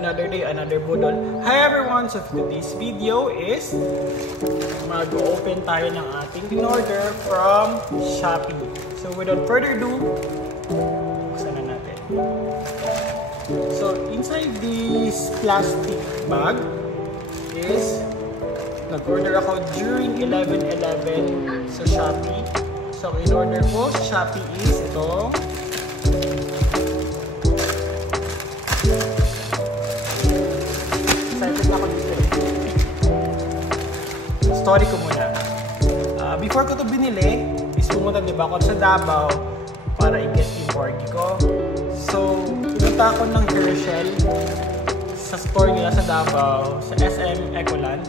Another day, another budol. Hi everyone! So today's video is mag-open tayo ng ating in-order from Shopee. So without further ado, buksan na natin. So inside this plastic bag is nag-order ako during 11/11 sa Shopee. So in-order ko sa Shopee is itong story ko muna. Before ko to binili, is pumunta diba ako sa Davao para i-get yung corgi ko. So, pumunta ako ng Herschel sa store nila sa Davao, sa SM Ecoland.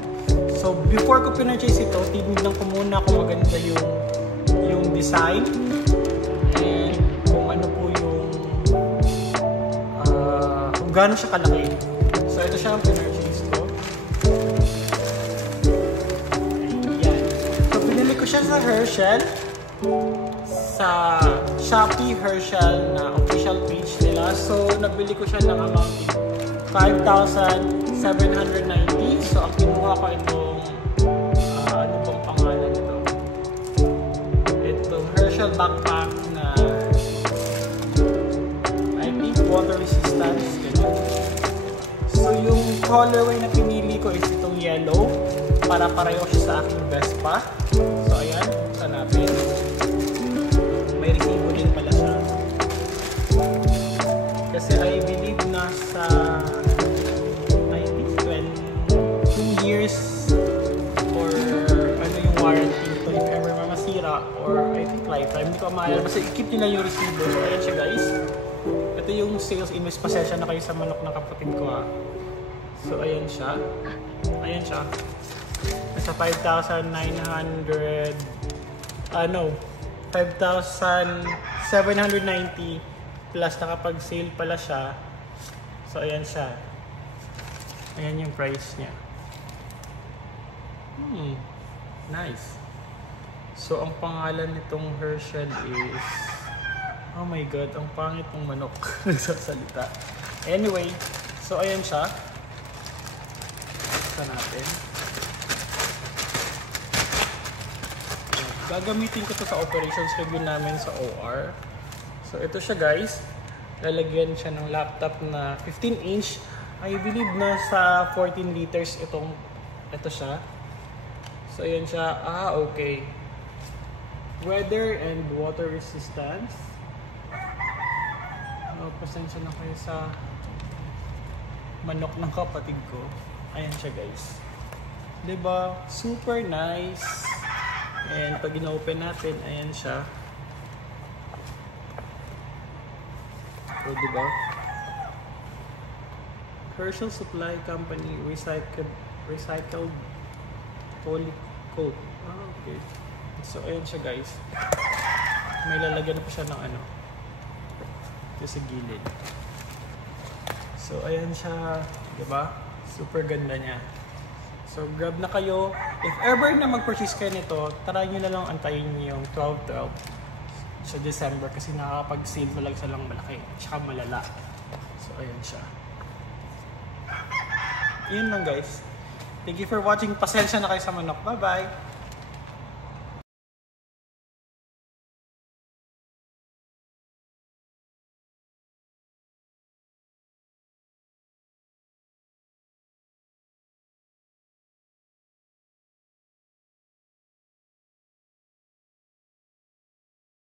So, before ko pinurchase ito, tinignan ko muna kung maganda yung design and kung ano po yung kung gaano siya kalaki. So, ito siya ang pinurchase ko. Siya sa Herschel, sa Shopee Herschel na official page nila. So, nabili ko siya ng amounting 5,790. So, ang kinuha ko itong ano bang pangalan ito? Itong Herschel backpack na I think water resistance. Ganun. So, yung colorway na pinili ko is itong yellow para pareho siya sa aking Vespa. So ayan, buksan natin. May resibo din pala siya. Kasi I believe nasa I think 2 years or ano yung warranty nito if ever masira or I think lifetime. Hindi ko maalala. Basta i-keep nila yung resibo. So ayan siya guys. Ito yung sales invoice. Pasensya na kayo sa manok ng kapatid ko ha. So ayan siya. Ayan siya. Nasa 5,900 5,790 plus nakapag-sale pala siya. So ayan siya. Ayan yung price niya. Nice. So ang pangalan nitong Herschel is, oh my god, ang pangit ng manok sa salita. Anyway, so ayan siya. Buksan natin. Gagamitin ko to sa operations review namin sa OR. So ito siya guys. Lalagyan siya ng laptop na 15-inch. I believe na sa 14 liters ito siya. So ayan siya. Okay. Weather and water resistance. Pasensya na kayo sa manok ng kapatid ko. Ayan siya guys. Diba? Super nice. And pag ina-open natin, ayan siya. So, diba? Herschel Supply Company recycled polycoat. Okay. So, ayan siya guys. May lalagyan na pa siya ng ano. Ito sa gilid. So, ayan siya. Diba? Super ganda niya. So, grab na kayo. If ever na mag-purchase kayo nito, try nyo na lang antayin nyo yung 12/12 sa December kasi nakakapag-sale talaga silang malaki. Tsaka malala. So, ayan siya. Yun lang guys. Thank you for watching. Pasensya na kayo sa manok. Bye-bye!